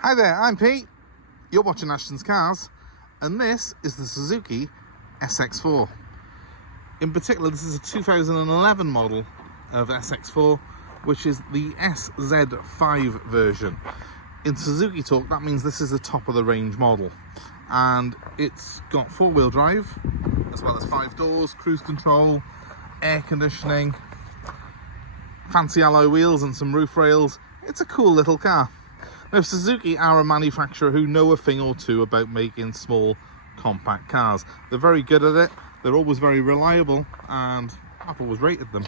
Hi there, I'm Pete. You're watching Ashton's Cars, and this is the Suzuki SX4. In particular, this is a 2011 model of SX4, which is the SZ5 version. In Suzuki talk, that means this is the top of the range model, and it's got four-wheel drive, as well as 5 doors, cruise control, air conditioning, fancy alloy wheels and some roof rails. It's a cool little car. Now, Suzuki are a manufacturer who know a thing or two about making small, compact cars. They're very good at it, they're always very reliable, and I've always rated them.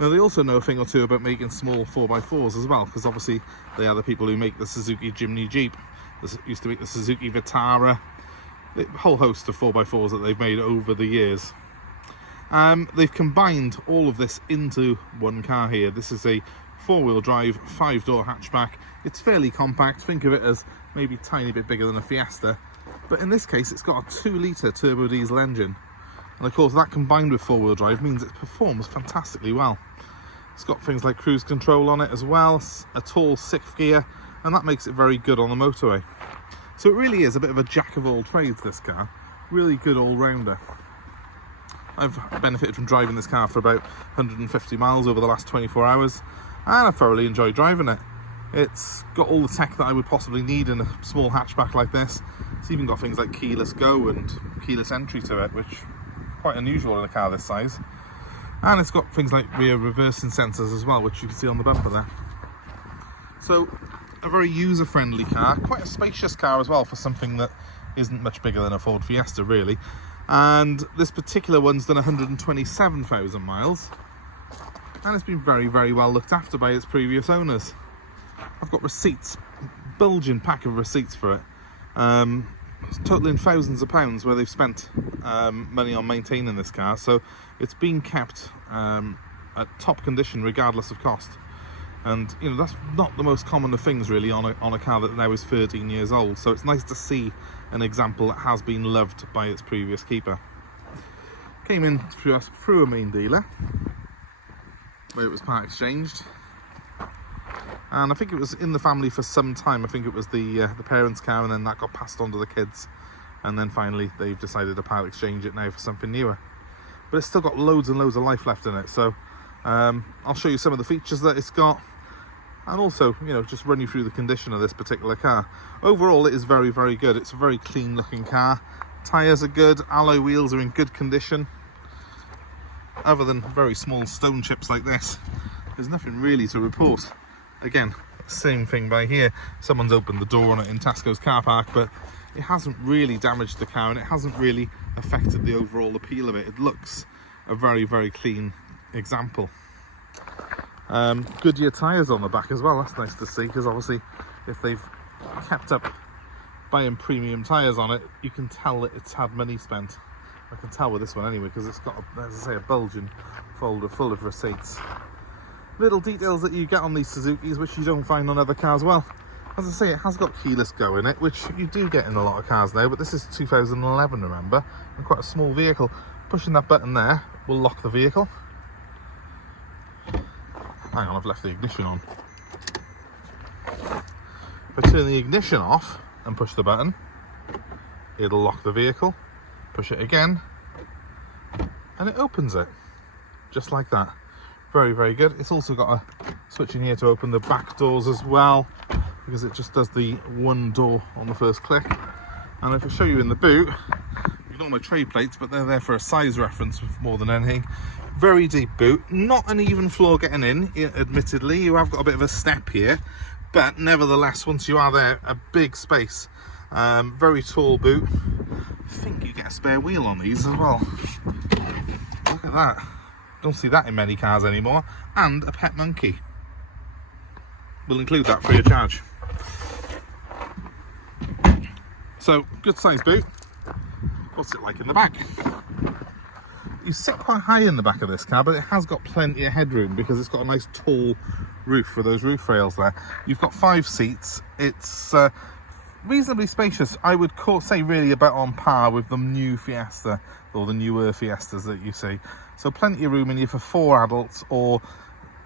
Now, they also know a thing or two about making small 4x4s as well, because obviously they are the people who make the Suzuki Jimny Jeep. They used to make the Suzuki Vitara, a whole host of 4x4s that they've made over the years. They've combined all of this into one car here. This is a four-wheel drive, 5-door hatchback. It's fairly compact. Think of it as maybe a tiny bit bigger than a Fiesta, but in this case it's got a 2-litre turbo diesel engine, and of course that combined with four-wheel drive means it performs fantastically well. It's got things like cruise control on it as well, a tall 6th gear, and that makes it very good on the motorway. So it really is a bit of a jack of all trades, this car. Really good all-rounder. I've benefited from driving this car for about 150 miles over the last 24 hours, and I thoroughly enjoy driving it. It's got all the tech that I would possibly need in a small hatchback like this. It's even got things like keyless go and keyless entry to it, which is quite unusual in a car this size. And it's got things like rear reversing sensors as well, which you can see on the bumper there. So, a very user-friendly car, quite a spacious car as well for something that isn't much bigger than a Ford Fiesta really. And this particular one's done 127,000 miles, and it's been very, very well looked after by its previous owners. I've got receipts, bulging pack of receipts for it. It's totaling thousands of pounds where they've spent money on maintaining this car, so it's been kept at top condition regardless of cost. And you know, that's not the most common of things really on a car that now is 13 years old, so it's nice to see an example that has been loved by its previous keeper. Came in through a main dealer where it was part exchanged, and I think it was in the family for some time. I think it was the parents' car, and then that got passed on to the kids, and then finally they've decided to part exchange it now for something newer. But it's still got loads and loads of life left in it, so I'll show you some of the features that it's got, and also, you know, just run you through the condition of this particular car. Overall, it is very, very good. It's a very clean looking car. Tyres are good, alloy wheels are in good condition. Other than very small stone chips like this, there's nothing really to report. Again, same thing by here. Someone's opened the door on it in Tesco's car park, but it hasn't really damaged the car, and it hasn't really affected the overall appeal of it. It looks a very, very clean example. Goodyear tyres on the back as well. That's nice to see, because obviously if they've kept up buying premium tyres on it, you can tell that it's had money spent. I can tell with this one anyway, because it's got, as I say, a bulging folder full of receipts. Little details that you get on these Suzukis which you don't find on other cars. Well, as I say, it has got keyless go in it, which you do get in a lot of cars now, but this is 2011, remember, and quite a small vehicle. Pushing that button there will lock the vehicle. Hang on, I've left the ignition on. If I turn the ignition off and push the button, it'll lock the vehicle. Push it again, and it opens it, just like that. Very, very good. It's also got a switch in here to open the back doors as well, because it just does the one door on the first click. And if I show you in the boot, ignore my trade plates, but they're there for a size reference more than anything. Very deep boot, not an even floor getting in, admittedly. You have got a bit of a step here, but nevertheless, once you are there, a big space. Very tall boot. I think you get a spare wheel on these as well. Look at that. Don't see that in many cars anymore. And a pet monkey. We'll include that free of charge. So, good size boot. What's it like in the back? You sit quite high in the back of this car, but it has got plenty of headroom because it's got a nice tall roof with those roof rails there. You've got 5 seats. It's reasonably spacious. I would say really about on par with the new Fiesta, or the newer Fiestas that you see. So plenty of room in here for 4 adults, or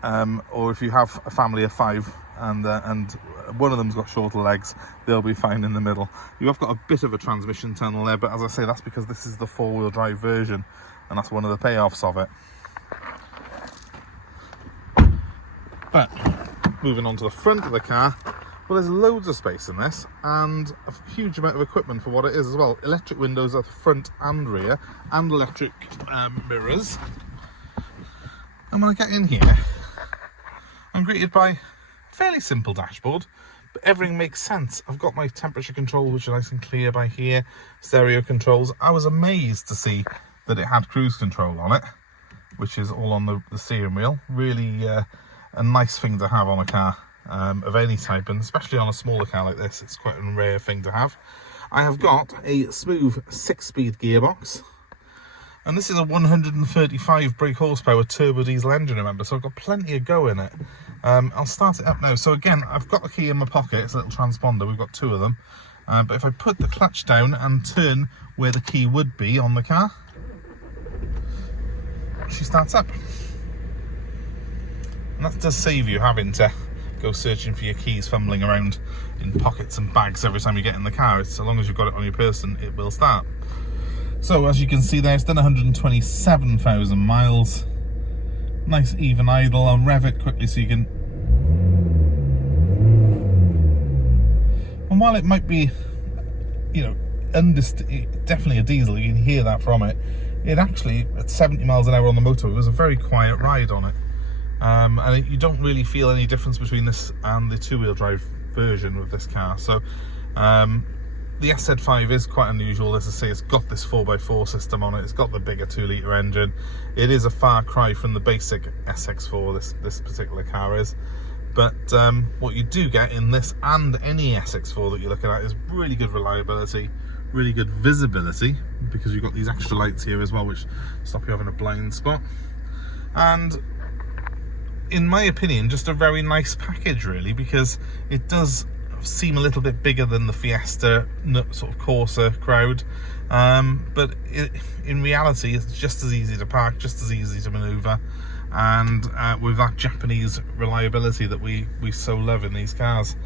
if you have a family of 5 and one of them's got shorter legs. They'll be fine in the middle. You have got a bit of a transmission tunnel there, but as I say, that's because this is the four-wheel drive version, and that's one of the payoffs of it. But moving on to the front of the car, well, there's loads of space in this, and a huge amount of equipment for what it is as well. Electric windows at the front and rear, and electric mirrors. And when I get in here, I'm greeted by a fairly simple dashboard, but everything makes sense. I've got my temperature control, which is nice and clear by here, stereo controls. I was amazed to see that it had cruise control on it, which is all on the steering wheel. Really a nice thing to have on a car of any type, and especially on a smaller car like this, it's quite a rare thing to have. I have got a smooth 6-speed gearbox, and this is a 135 brake horsepower turbo diesel engine, remember, so I've got plenty of go in it. I'll start it up now. So again, I've got the key in my pocket. It's a little transponder, we've got 2 of them, but if I put the clutch down and turn where the key would be on the car, she starts up. And that does save you having to go searching for your keys, fumbling around in pockets and bags every time you get in the car. It's, so long as you've got it on your person, it will start. So as you can see there, it's done 127,000 miles. Nice even idle. I'll rev it quickly so you can... And while it might be, you know, definitely a diesel, you can hear that from it. It actually, at 70 miles an hour on the motorway, it was a very quiet ride on it. And you don't really feel any difference between this and the 2-wheel drive version of this car. So the SZ5 is quite unusual. As I say, it's got this 4x4 system on it. It's got the bigger 2-litre engine. It is a far cry from the basic SX4, this particular car is. But what you do get in this and any SX4 that you're looking at is really good reliability, really good visibility, because you've got these extra lights here as well, which stop you having a blind spot. And in my opinion, just a very nice package, really, because it does seem a little bit bigger than the Fiesta sort of Corsa crowd, but in reality it's just as easy to park, just as easy to maneuver, and with that Japanese reliability that we so love in these cars.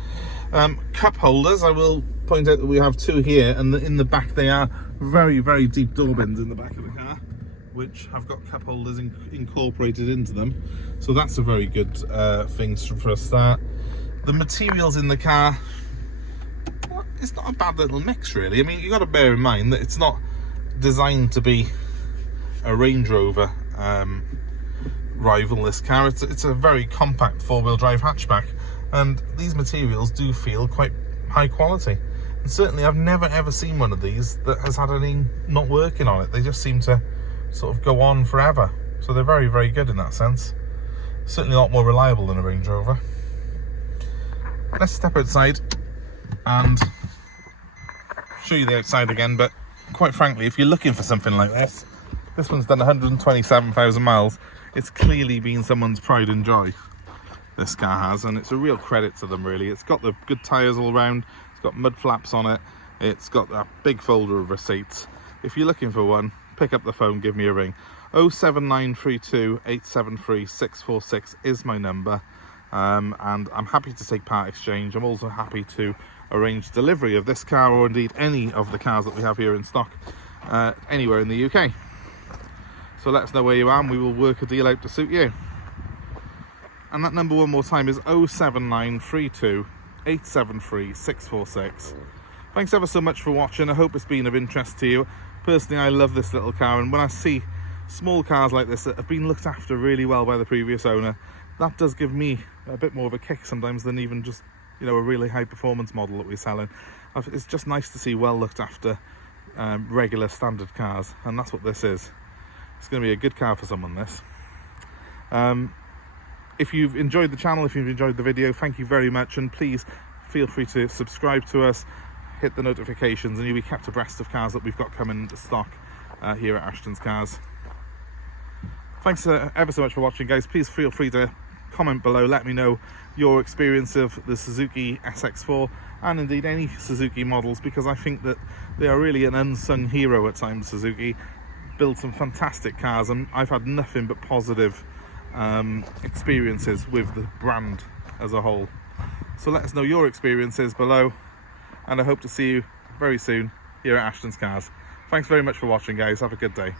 Cup holders, I will point out that we have 2 here, and in the back they are very, very deep door bins in the back of the car, which have got cup holders incorporated into them, so that's a very good thing for a start. The materials in the car, well, it's not a bad little mix, really. I mean, you've got to bear in mind that it's not designed to be a Range Rover rival, this car. It's a very compact 4-wheel drive hatchback, and these materials do feel quite high quality. And certainly I've never ever seen one of these that has had any not working on it. They just seem to sort of go on forever, so they're very, very good in that sense. Certainly a lot more reliable than a Range Rover. Let's step outside and show you the outside again, but quite frankly, if you're looking for something like this one's done 127,000 miles. It's clearly been someone's pride and joy, this car has, and it's a real credit to them, really. It's got the good tyres all round, it's got mud flaps on it, it's got that big folder of receipts. If you're looking for one, pick up the phone, give me a ring. 07932 873 646 is my number, and I'm happy to take part exchange. I'm also happy to arrange delivery of this car, or indeed any of the cars that we have here in stock, anywhere in the UK. So let us know where you are and we will work a deal out to suit you. And that number one more time is 07932 873 646. Thanks ever so much for watching. I hope it's been of interest to you. Personally, I love this little car, and when I see small cars like this that have been looked after really well by the previous owner, that does give me a bit more of a kick sometimes than even just, you know, a really high performance model that we're selling. It's just nice to see well looked after regular standard cars, and that's what this is. It's going to be a good car for someone, this. If you've enjoyed the channel, if you've enjoyed the video, thank you very much, and please feel free to subscribe to us, hit the notifications, and you'll be kept abreast of cars that we've got coming into stock here at Ashton's Cars. Thanks ever so much for watching, guys. Please feel free to comment below, let me know your experience of the Suzuki SX4 and indeed any Suzuki models, because I think that they are really an unsung hero at times. Suzuki build some fantastic cars, and I've had nothing but positive experiences with the brand as a whole. So let us know your experiences below, and I hope to see you very soon here at Ashton's Cars. Thanks very much for watching, guys. Have a good day.